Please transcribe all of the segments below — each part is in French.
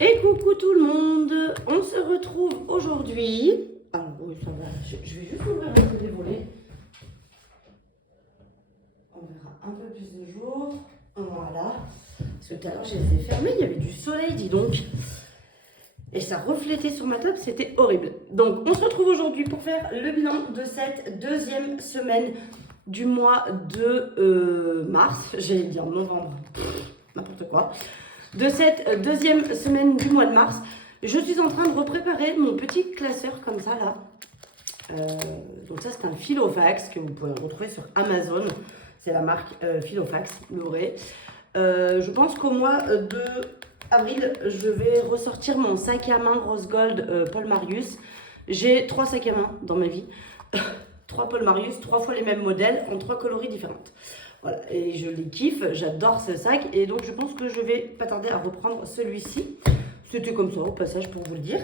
Et coucou tout le monde, on se retrouve aujourd'hui. Alors oui, ça va, je vais juste ouvrir un peu les volets. On verra un peu plus de jour. Voilà. Parce que tout à l'heure, je les ai fermés, il y avait du soleil, dis donc. Et ça reflétait sur ma table, c'était horrible. Donc, on se retrouve aujourd'hui pour faire le bilan de cette deuxième semaine du mois de mars. J'allais dire novembre, n'importe quoi. De cette deuxième semaine du mois de mars. Je suis en train de repréparer mon petit classeur comme ça là. Donc ça c'est un Filofax que vous pouvez retrouver sur Amazon. C'est la marque Filofax, Loré. Je pense qu'au mois de avril, je vais ressortir mon sac à main Rose Gold Paul Marius. J'ai 3 sacs à main dans ma vie. 3 Paul Marius, 3 fois les mêmes modèles en 3 coloris différentes. Voilà, et je les kiffe, j'adore ce sac et donc je pense que je vais pas tarder à reprendre celui-ci. C'était comme ça au passage pour vous le dire.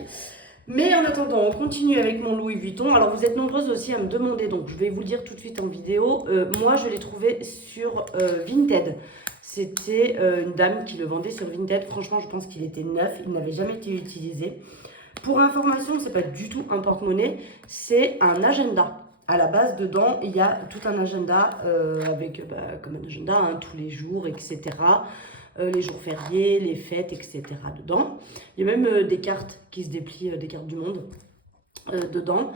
Mais en attendant, on continue avec mon Louis Vuitton. Alors vous êtes nombreuses aussi à me demander, donc je vais vous le dire tout de suite en vidéo. Moi je l'ai trouvé sur Vinted. C'était une dame qui le vendait sur Vinted. Franchement je pense qu'il était neuf, il n'avait jamais été utilisé. Pour information, c'est pas du tout un porte-monnaie, c'est un agenda. À la base, dedans, il y a tout un agenda avec, comme un agenda, hein, tous les jours, etc. Les jours fériés, les fêtes, etc. dedans. Il y a même des cartes qui se déplient, des cartes du monde dedans.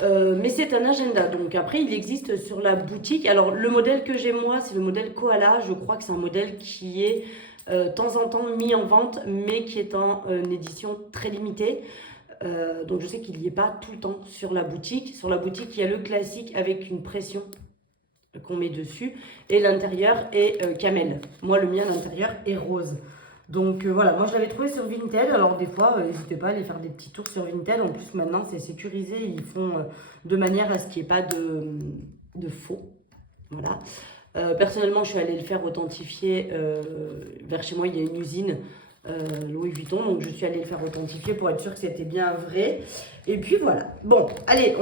Mais c'est un agenda. Donc après, il existe sur la boutique. Alors, le modèle que j'ai moi, c'est le modèle Koala. Je crois que c'est un modèle qui est de temps en temps mis en vente, mais qui est en édition très limitée. Donc je sais qu'il n'y est pas tout le temps sur la boutique. Sur la boutique, il y a le classique avec une pression qu'on met dessus. Et l'intérieur est camel. Moi, le mien, l'intérieur est rose. Donc voilà, moi je l'avais trouvé sur Vinted. Alors des fois, n'hésitez pas à aller faire des petits tours sur Vinted. En plus, maintenant, c'est sécurisé. Ils font de manière à ce qu'il n'y ait pas de faux. Voilà. Personnellement, je suis allée le faire authentifier. Vers chez moi, il y a une usine Louis Vuitton, donc je suis allée le faire authentifier pour être sûre que c'était bien vrai. Et puis voilà. Bon, allez,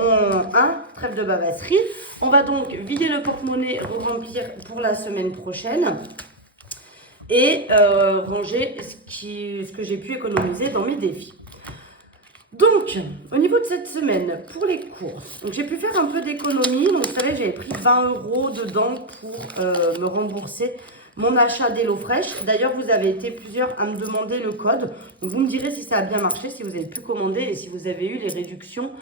trêve de bavasserie. On va donc vider le porte-monnaie, remplir pour la semaine prochaine et ranger ce que j'ai pu économiser dans mes défis. Donc, au niveau de cette semaine, pour les courses, j'ai pu faire un peu d'économie. Donc, vous savez, j'avais pris 20 € dedans pour me rembourser mon achat d'HelloFresh. D'ailleurs, vous avez été plusieurs à me demander le code. Donc, vous me direz si ça a bien marché, si vous avez pu commander et si vous avez eu les réductions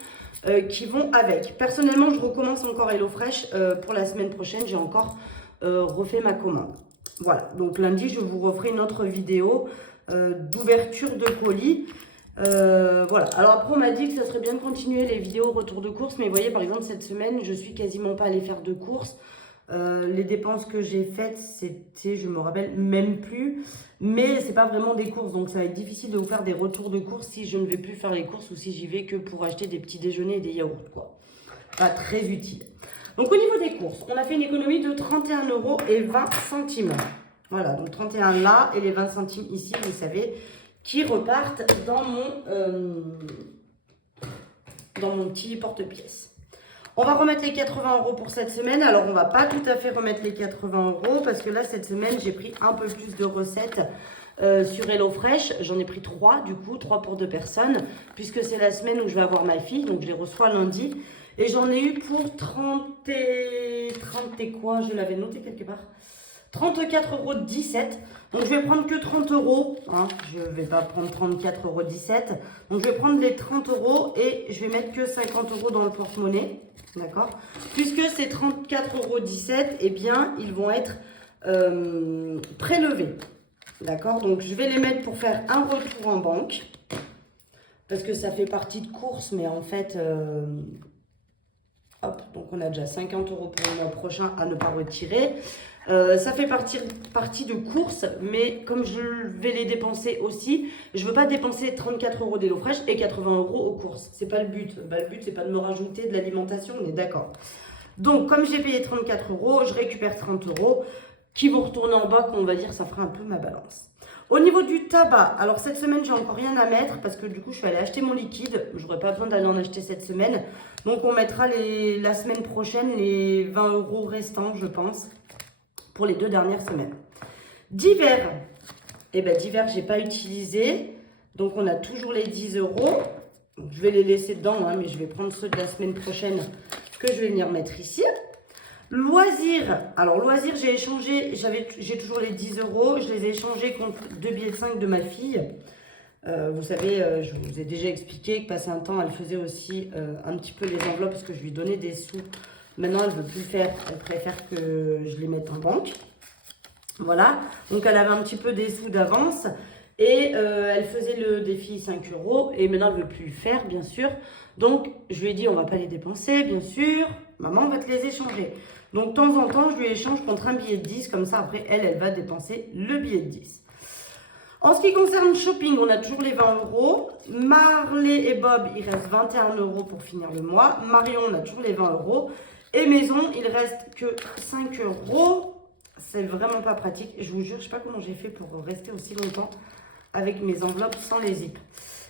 qui vont avec. Personnellement, je recommence encore HelloFresh pour la semaine prochaine. J'ai encore refait ma commande. Voilà, donc lundi, je vous referai une autre vidéo d'ouverture de colis. Voilà, alors après on m'a dit que ça serait bien de continuer les vidéos retour de course, mais vous voyez par exemple cette semaine je suis quasiment pas allée faire de courses. Les dépenses que j'ai faites c'était, je me rappelle même plus, mais c'est pas vraiment des courses, donc ça va être difficile de vous faire des retours de courses si je ne vais plus faire les courses ou si j'y vais que pour acheter des petits déjeuners et des yaourts quoi. Pas très utile. Donc au niveau des courses, on a fait une économie de 31,20 €. Voilà, donc 31 là et les 20 centimes ici, vous savez, qui repartent dans mon petit porte-pièce. On va remettre les 80 € pour cette semaine. Alors, on va pas tout à fait remettre les 80 € parce que là, cette semaine, j'ai pris un peu plus de recettes sur HelloFresh. J'en ai pris 3, du coup, 3 pour 2 personnes, puisque c'est la semaine où je vais avoir ma fille. Donc, je les reçois lundi. Et j'en ai eu pour 30 et quoi? Je l'avais noté quelque part. 34,17 €. Donc je vais prendre que 30 €. Hein. Je ne vais pas prendre 34,17 €. Donc je vais prendre les 30 € et je vais mettre que 50 € dans le porte-monnaie. D'accord? Puisque ces 34,17 €, eh bien, ils vont être prélevés. D'accord? Donc je vais les mettre pour faire un retour en banque. Parce que ça fait partie de course, mais en fait... hop, donc on a déjà 50 € pour le mois prochain à ne pas retirer. Ça fait partie de courses, mais comme je vais les dépenser aussi, je ne veux pas dépenser 34 € d'HelloFresh et 80 € aux courses. C'est pas le but. Le but, c'est pas de me rajouter de l'alimentation, on est d'accord. Donc, comme j'ai payé 34 €, je récupère 30 € qui vont retourner en bas, on va dire, ça fera un peu ma balance. Au niveau du tabac, alors cette semaine, j'ai encore rien à mettre parce que du coup, je suis allée acheter mon liquide. Je n'aurai pas besoin d'aller en acheter cette semaine. Donc, on mettra la semaine prochaine les 20 € restants, je pense, pour les 2 dernières semaines. Divers, eh bien, divers, je n'ai pas utilisé. Donc, on a toujours les 10 euros. Donc, je vais les laisser dedans, hein, mais je vais prendre ceux de la semaine prochaine que je vais venir mettre ici. Loisirs. Alors, loisirs, j'ai échangé, j'ai toujours les 10 euros. Je les ai échangés contre 2 billets de 5 de ma fille. Vous savez, je vous ai déjà expliqué que passé un temps, elle faisait aussi un petit peu les enveloppes parce que je lui donnais des sous. Maintenant, elle ne veut plus le faire. Elle préfère que je les mette en banque. Voilà. Donc, elle avait un petit peu des sous d'avance. Et elle faisait le défi 5 euros. Et maintenant, elle ne veut plus le faire, bien sûr. Donc, je lui ai dit, on ne va pas les dépenser, bien sûr. Maman va te les échanger. Donc, de temps en temps, je lui échange contre un billet de 10. Comme ça, après, elle va dépenser le billet de 10. En ce qui concerne shopping, on a toujours les 20 euros. Marley et Bob, il reste 21 euros pour finir le mois. Marion, on a toujours les 20 euros. Et maison, il reste que 5 euros. C'est vraiment pas pratique. Je vous jure, je sais pas comment j'ai fait pour rester aussi longtemps avec mes enveloppes sans les zips.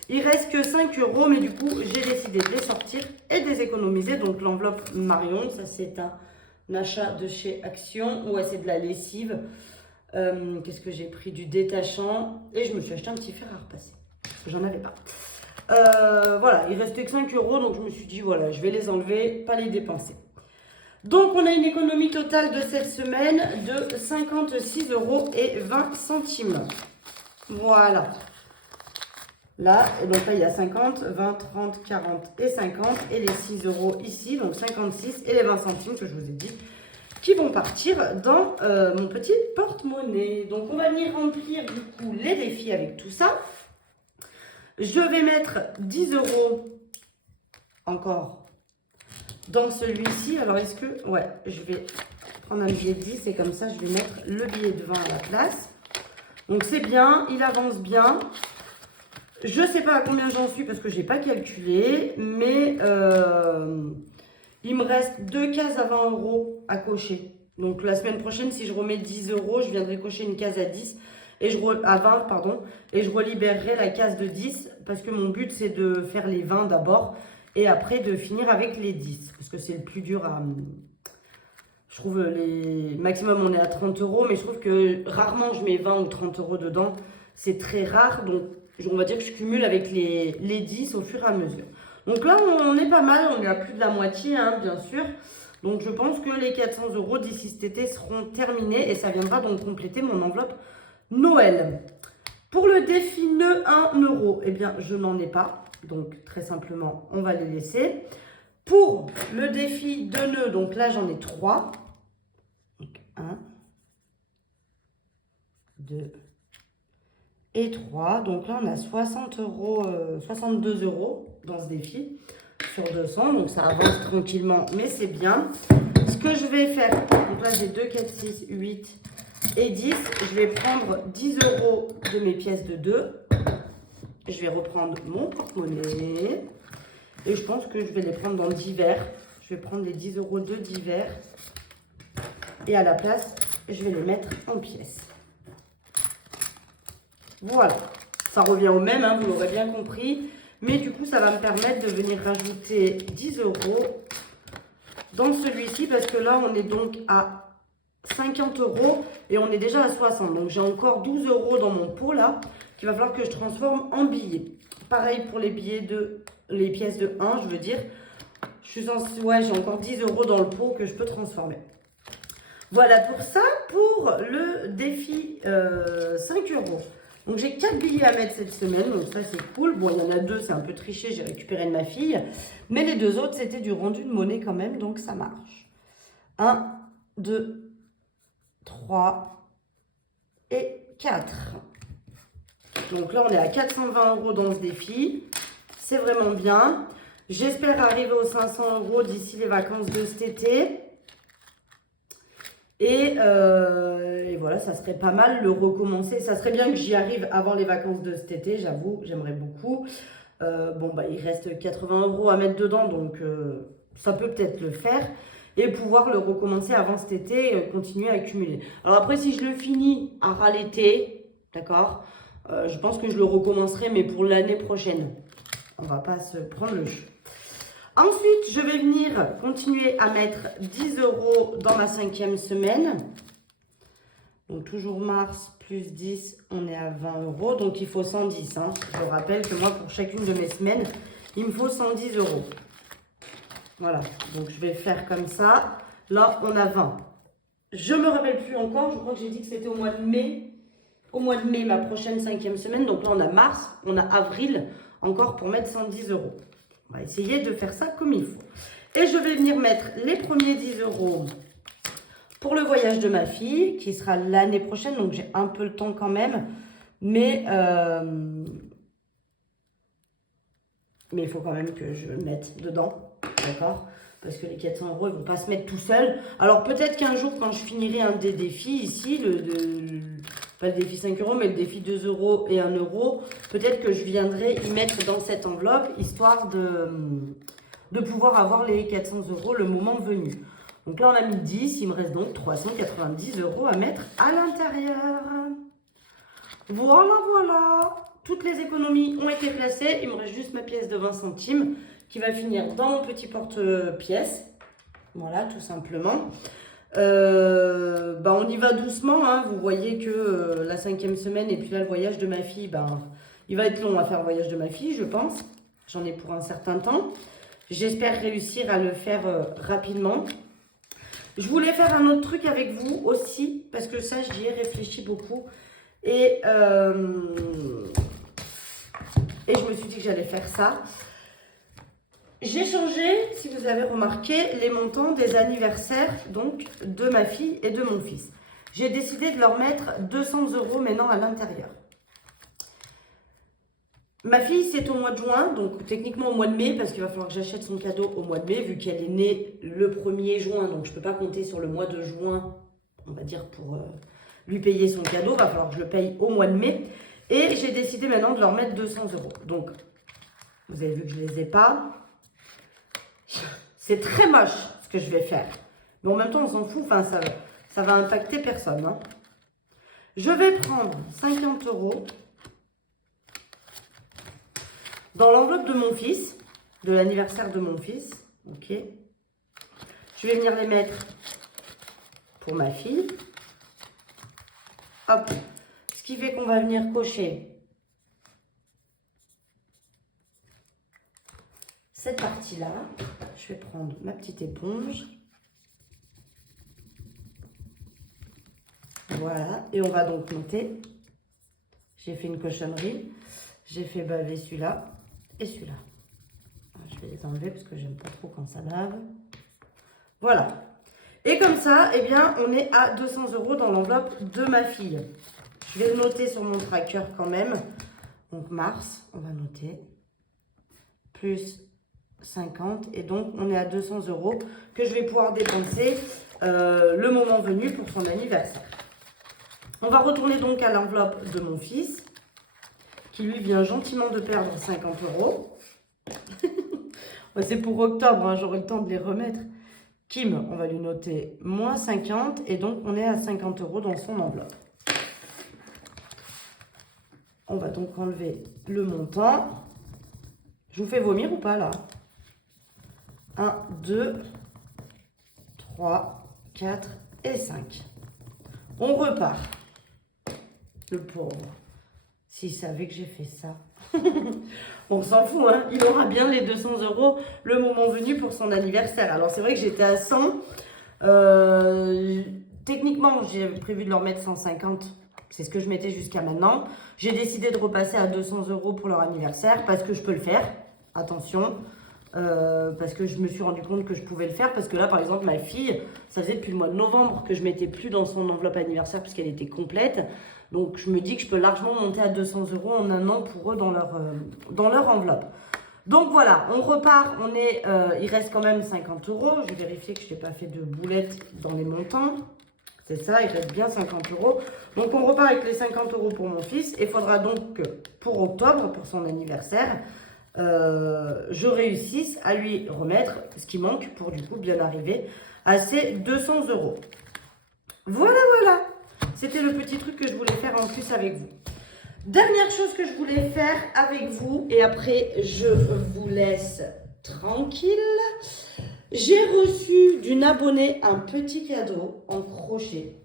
Il reste que 5 euros, mais du coup, j'ai décidé de les sortir et de les économiser. Donc, l'enveloppe Marion, ça c'est un achat de chez Action. Ouais, c'est de la lessive. Qu'est-ce que j'ai pris? Du détachant. Et je me suis acheté un petit fer à repasser. Parce que j'en avais pas. Voilà, il restait que 5 euros. Donc, je me suis dit, voilà, je vais les enlever, pas les dépenser. Donc, on a une économie totale de cette semaine de 56,20 euros. Voilà. Là, et donc là, il y a 50, 20, 30, 40 et 50. Et les 6 euros ici, donc 56 et les 20 centimes que je vous ai dit, qui vont partir dans mon petit porte-monnaie. Donc, on va venir remplir du coup les défis avec tout ça. Je vais mettre 10 euros encore dans celui-ci. Alors, est-ce que... Ouais, je vais prendre un billet de 10 et comme ça, je vais mettre le billet de 20 à la place. Donc, c'est bien, il avance bien. Je ne sais pas à combien j'en suis parce que je n'ai pas calculé, mais il me reste 2 cases à 20 euros à cocher. Donc, la semaine prochaine, si je remets 10 euros, je viendrai cocher une case à 10 et à 20, pardon, et je relibérerai la case de 10 parce que mon but, c'est de faire les 20 d'abord et après de finir avec les 10 parce que c'est le plus dur à... Je trouve les maximum, on est à 30 euros, mais je trouve que rarement je mets 20 ou 30 euros dedans. C'est très rare, donc on va dire que je cumule avec les 10 au fur et à mesure. Donc là, on est pas mal, on est à plus de la moitié, hein, bien sûr. Donc je pense que les 400 euros d'ici cet été seront terminés et ça viendra donc compléter mon enveloppe Noël. Pour le défi nœud 1 euro, eh bien, je n'en ai pas. Donc très simplement, on va les laisser. Pour le défi de nœuds, donc là, j'en ai 3. Donc 1, 2 et 3. Donc là, on a 60 euros, 62 euros dans ce défi sur 200. Donc ça avance tranquillement, mais c'est bien. Ce que je vais faire, donc là, j'ai 2, 4, 6, 8 et 10. Je vais prendre 10 euros de mes pièces de 2. Je vais reprendre mon porte-monnaie. Et je pense que je vais les prendre dans divers. Je vais prendre les 10 euros de divers. Et à la place, je vais les mettre en pièces. Voilà. Ça revient au même, hein, vous l'aurez bien compris. Mais du coup, ça va me permettre de venir rajouter 10 euros dans celui-ci. Parce que là, on est donc à 50 euros et on est déjà à 60. Donc, j'ai encore 12 euros dans mon pot là qu'il va falloir que je transforme en billets. Pareil pour les billets les pièces de 1, je veux dire. Ouais, j'ai encore 10 euros dans le pot que je peux transformer. Voilà pour ça, pour le défi 5 euros. Donc, j'ai 4 billets à mettre cette semaine, donc ça, c'est cool. Bon, il y en a 2, c'est un peu triché, j'ai récupéré de ma fille. Mais les 2 autres, c'était du rendu de monnaie quand même, donc ça marche. 1, 2, 3 et 4. Donc là, on est à 420 euros dans ce défi. C'est vraiment bien. J'espère arriver aux 500 euros d'ici les vacances de cet été. Et voilà, ça serait pas mal le recommencer. Ça serait bien que j'y arrive avant les vacances de cet été, j'avoue, j'aimerais beaucoup. Bon, bah, il reste 80 euros à mettre dedans, donc ça peut peut-être le faire. Et pouvoir le recommencer avant cet été, continuer à accumuler. Alors après, si je le finis à ras l'été, d'accord, je pense que je le recommencerai, mais pour l'année prochaine. On va pas se prendre le jeu. Ensuite, je vais venir continuer à mettre 10 euros dans ma 5e semaine. Donc, toujours mars plus 10, on est à 20 euros. Donc, il faut 110. Hein. Je vous rappelle que moi, pour chacune de mes semaines, il me faut 110 euros. Voilà. Donc, je vais faire comme ça. Là, on a 20. Je ne me rappelle plus encore. Je crois que j'ai dit que c'était au mois de mai. Au mois de mai, ma prochaine 5e semaine. Donc là, on a mars, on a avril encore pour mettre 110 euros. On va essayer de faire ça comme il faut. Et je vais venir mettre les premiers 10 euros pour le voyage de ma fille, qui sera l'année prochaine. Donc, j'ai un peu le temps quand même. Mais il faut quand même que je mette dedans. D'accord ? Parce que les 400 euros, ils ne vont pas se mettre tout seuls. Alors, peut-être qu'un jour, quand je finirai un des défis ici, pas le défi 5 euros, mais le défi 2 euros et 1 euro, peut-être que je viendrai y mettre dans cette enveloppe, histoire de pouvoir avoir les 400 euros le moment venu. Donc là, on a mis 10, il me reste donc 390 euros à mettre à l'intérieur. Voilà, voilà. Toutes les économies ont été placées. Il me reste juste ma pièce de 20 centimes qui va finir dans mon petit porte-pièce. Voilà, tout simplement. On y va doucement. Hein. Vous voyez que la 5e semaine et puis là, le voyage de ma fille, il va être long à faire le voyage de ma fille, je pense. J'en ai pour un certain temps. J'espère réussir à le faire rapidement. Je voulais faire un autre truc avec vous aussi, parce que ça, j'y ai réfléchi beaucoup. Et je me suis dit que j'allais faire ça. J'ai changé, si vous avez remarqué, les montants des anniversaires donc de ma fille et de mon fils. J'ai décidé de leur mettre 200 euros maintenant à l'intérieur. Ma fille, c'est au mois de juin, donc techniquement au mois de mai, parce qu'il va falloir que j'achète son cadeau au mois de mai, vu qu'elle est née le 1er juin, donc je ne peux pas compter sur le mois de juin, on va dire, pour lui payer son cadeau. Il va falloir que je le paye au mois de mai. Et j'ai décidé maintenant de leur mettre 200 euros. Donc, vous avez vu que je ne les ai pas. C'est très moche ce que je vais faire. Mais en même temps, on s'en fout. Enfin, ça va impacter personne. Hein. Je vais prendre 50 euros dans l'enveloppe de mon fils, de l'anniversaire de mon fils. Ok. Je vais venir les mettre pour ma fille. Hop. Ce qui fait qu'on va venir cocher cette partie-là. Je vais prendre ma petite éponge. Voilà. Et on va donc noter. J'ai fait une cochonnerie. J'ai fait baver celui-là et celui-là. Je vais les enlever parce que j'aime pas trop quand ça bave. Voilà. Et comme ça, eh bien, on est à 200 euros dans l'enveloppe de ma fille. Je vais le noter sur mon tracker quand même. Donc, mars, on va noter. Plus 50. Et donc, on est à 200 euros que je vais pouvoir dépenser le moment venu pour son anniversaire. On va retourner donc à l'enveloppe de mon fils, qui lui vient gentiment de perdre 50 euros. C'est pour octobre, hein, j'aurai le temps de les remettre. Kim, on va lui noter moins 50 et donc on est à 50 euros dans son enveloppe. On va donc enlever le montant. Je vous fais vomir ou pas là? 1, 2, 3, 4 et 5. On repart. Le pauvre. S'il savait que j'ai fait ça. On s'en fout, hein. Il aura bien les 200 euros le moment venu pour son anniversaire. Alors, c'est vrai que j'étais à 100. Techniquement, j'ai prévu de leur mettre 150. C'est ce que je mettais jusqu'à maintenant. J'ai décidé de repasser à 200 euros pour leur anniversaire parce que je peux le faire. Attention. Parce que je me suis rendu compte que je pouvais le faire. Parce que là, par exemple, ma fille, ça faisait depuis le mois de novembre que je mettais plus dans son enveloppe anniversaire puisqu'elle était complète. Donc, je me dis que je peux largement monter à 200 euros en un an pour eux dans leur enveloppe. Donc, voilà, on repart. Il reste quand même 50 euros. Je vais vérifier que je n'ai pas fait de boulettes dans les montants. C'est ça, il reste bien 50 euros. Donc, on repart avec les 50 euros pour mon fils. Et il faudra donc que pour octobre, pour son anniversaire, je réussisse à lui remettre ce qui manque pour du coup bien arriver à ces 200 euros. Voilà, voilà. C'était le petit truc que je voulais faire en plus avec vous. Dernière chose que je voulais faire avec vous, et après je vous laisse tranquille. J'ai reçu d'une abonnée un petit cadeau en crochet.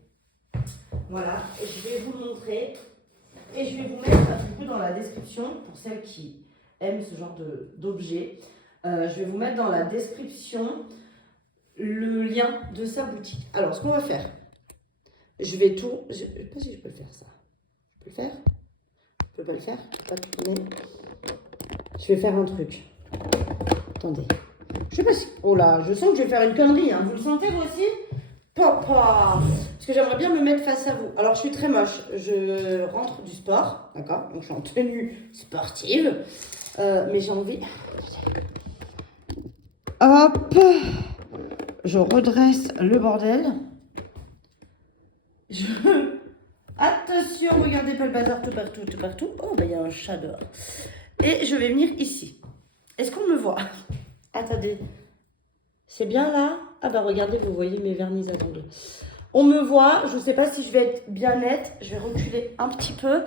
Voilà, et je vais vous le montrer. Et je vais vous mettre du coup dans la description, pour celles qui aiment ce genre d'objet, je vais vous mettre dans la description le lien de sa boutique. Alors, ce qu'on va faire, je vais tout... Je ne sais pas si je peux le faire, ça. Je peux le faire? Je peux pas le faire? Je peux pas tourner. Je vais faire un truc. Attendez. Je sais pas si... Oh là, je sens que je vais faire une connerie. Hein. Vous le sentez, vous aussi? Papa! Parce que j'aimerais bien me mettre face à vous. Alors, je suis très moche. Je rentre du sport. D'accord? Donc, je suis en tenue sportive. Mais j'ai envie... Hop! Je redresse le bordel. Attention, regardez pas le bazar tout partout, tout partout. Oh, bah il y a un chat dehors. Et je vais venir ici. Est-ce qu'on me voit? Attendez. C'est bien là? Ah bah regardez, vous voyez mes vernis à ongles. On me voit, je ne sais pas si je vais être bien nette. Je vais reculer un petit peu.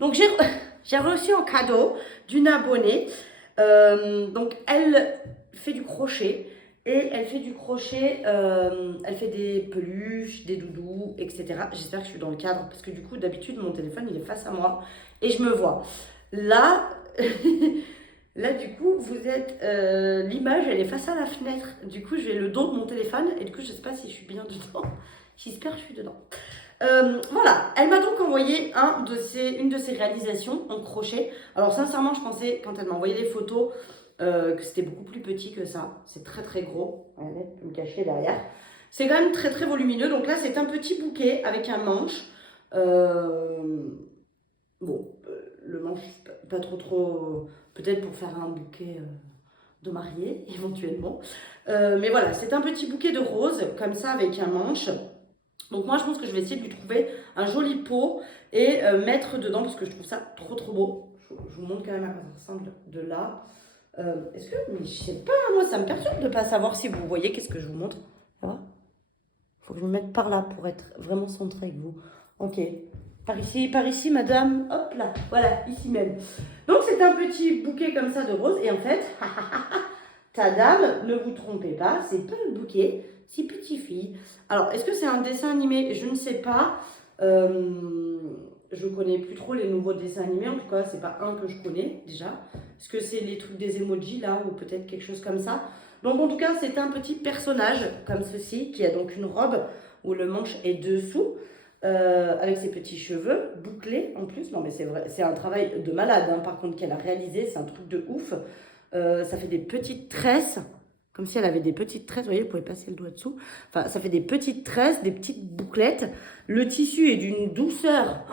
Donc j'ai reçu un cadeau d'une abonnée. Donc elle fait du crochet. Et elle fait du crochet, elle fait des peluches, des doudous, etc. J'espère que je suis dans le cadre, parce que du coup, d'habitude, mon téléphone, il est face à moi et je me vois. Là, là du coup, vous êtes, l'image, elle est face à la fenêtre. Du coup, j'ai le dos de mon téléphone et du coup, je ne sais pas si je suis bien dedans. J'espère que je suis dedans. Voilà, elle m'a donc envoyé une de ses réalisations en crochet. Alors, sincèrement, je pensais, quand elle m'a envoyé les photos, que c'était beaucoup plus petit que ça. C'est très très gros. Allez, je vais me cacher derrière. C'est quand même très très volumineux. Donc là, c'est un petit bouquet avec un manche. Bon, le manche, pas trop... Peut-être pour faire un bouquet de mariée, éventuellement. Mais voilà, c'est un petit bouquet de roses, comme ça, avec un manche. Donc moi, je pense que je vais essayer de lui trouver un joli pot et mettre dedans, parce que je trouve ça trop trop beau. Je vous montre quand même à quoi ça ressemble de là. Est-ce que... Mais je sais pas, moi ça me perturbe de ne pas savoir si vous voyez qu'est-ce que je vous montre. Il faut que je me mette par là pour être vraiment centrée avec vous. Ok. Par ici, madame. Hop là. Voilà, ici même. Donc c'est un petit bouquet comme ça de roses. Et en fait, ta dame, ne vous trompez pas, c'est pas un bouquet, c'est petite fille. Alors, est-ce que c'est un dessin animé? Je ne sais pas. Je connais plus trop les nouveaux dessins animés, en tout cas, c'est pas un que je connais déjà. Est-ce que c'est les trucs des emojis là, ou peut-être quelque chose comme ça? Donc en tout cas, c'est un petit personnage comme ceci, qui a donc une robe où le manche est dessous, avec ses petits cheveux bouclés en plus. Non mais c'est vrai, c'est un travail de malade, hein, par contre, qu'elle a réalisé, c'est un truc de ouf. Ça fait des petites tresses, comme si elle avait des petites tresses, vous voyez, vous pouvez passer le doigt dessous. Enfin, ça fait des petites tresses, des petites bouclettes. Le tissu est d'une douceur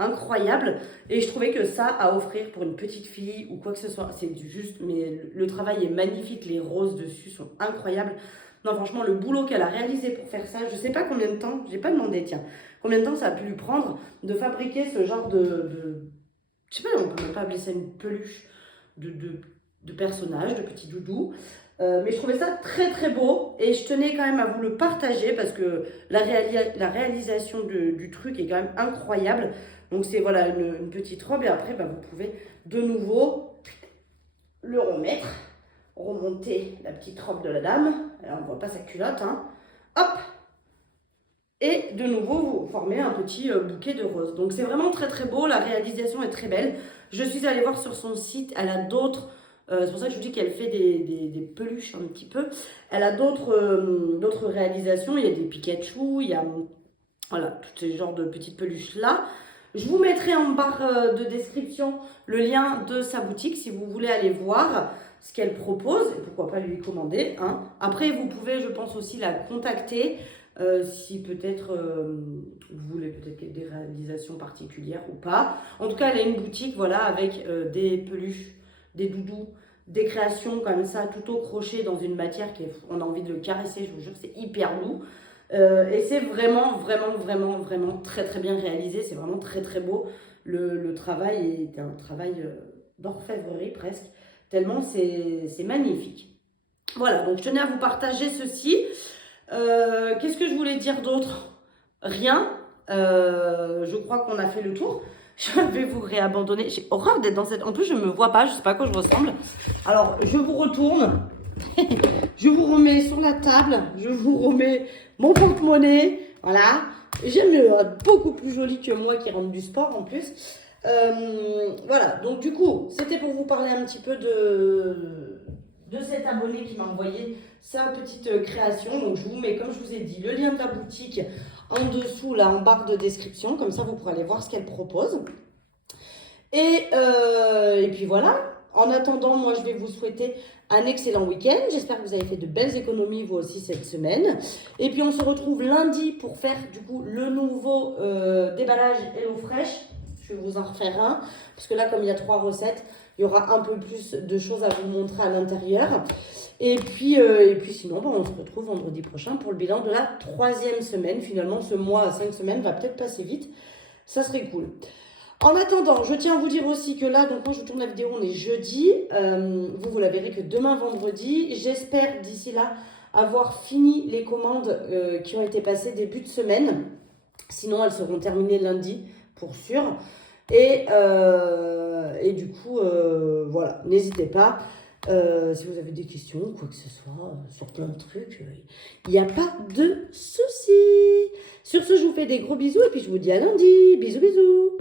incroyable, et je trouvais que ça à offrir pour une petite fille ou quoi que ce soit, c'est juste, mais le travail est magnifique, les roses dessus sont incroyables. Non, franchement, le boulot qu'elle a réalisé pour faire ça, je sais pas combien de temps, j'ai pas demandé, tiens, combien de temps ça a pu lui prendre de fabriquer ce genre je sais pas, on peut même pas appeler ça une peluche de personnage, de petit doudou. Mais je trouvais ça très très beau et je tenais quand même à vous le partager parce que la réalisation du truc est quand même incroyable. Donc c'est voilà une petite robe et après bah, vous pouvez de nouveau le remettre, remonter la petite robe de la dame. Alors on ne voit pas sa culotte, hein. Hop! Et de nouveau vous formez un petit bouquet de roses. Donc c'est vraiment très très beau, la réalisation est très belle. Je suis allée voir sur son site, elle a d'autres... c'est pour ça que je vous dis qu'elle fait des peluches un petit peu. Elle a d'autres réalisations. Il y a des Pikachu, il y a voilà, tous ces genres de petites peluches là. Je vous mettrai en barre de description le lien de sa boutique si vous voulez aller voir ce qu'elle propose et pourquoi pas lui commander. Hein. Après, vous pouvez, je pense, aussi la contacter si peut-être vous voulez peut-être des réalisations particulières ou pas. En tout cas, elle a une boutique voilà, avec des peluches, des doudous, des créations comme ça, tout au crochet dans une matière on a envie de le caresser, je vous jure, c'est hyper doux. Et c'est vraiment, vraiment, vraiment, vraiment très, très bien réalisé. C'est vraiment très, très beau. Le travail est un travail d'orfèvrerie presque, tellement c'est magnifique. Voilà, donc je tenais à vous partager ceci. Qu'est-ce que je voulais dire d'autre? Rien. Je crois qu'on a fait le tour. Je vais vous réabandonner. J'ai horreur d'être dans cette... En plus, je ne me vois pas. Je ne sais pas à quoi je ressemble. Alors, je vous retourne. Je vous remets sur la table. Je vous remets mon porte-monnaie. Voilà. J'aime mieux, hein, beaucoup plus joli que moi qui rentre du sport en plus. Voilà, donc du coup, c'était pour vous parler un petit peu de cet abonné qui m'a envoyé sa petite création. Donc je vous mets, comme je vous ai dit, le lien de la boutique en dessous, là, en barre de description. Comme ça, vous pourrez aller voir ce qu'elle propose. Et puis voilà, en attendant, moi je vais vous souhaiter un excellent week-end. J'espère que vous avez fait de belles économies vous aussi cette semaine. Et puis on se retrouve lundi pour faire du coup le nouveau déballage HelloFresh. Je vais vous en refaire un, parce que là comme il y a 3 recettes, il y aura un peu plus de choses à vous montrer à l'intérieur. Et puis sinon, on se retrouve vendredi prochain pour le bilan de la 3e semaine. Finalement, ce mois à 5 semaines va peut-être passer vite. Ça serait cool. En attendant, je tiens à vous dire aussi que là, donc quand je tourne la vidéo, on est jeudi. Vous la verrez que demain, vendredi. J'espère d'ici là avoir fini les commandes qui ont été passées début de semaine. Sinon, elles seront terminées lundi, pour sûr. Et du coup, voilà, n'hésitez pas. Si vous avez des questions ou quoi que ce soit sur plein de trucs, il n'y a pas de souci. Sur ce, je vous fais des gros bisous et puis je vous dis à lundi. Bisous, bisous.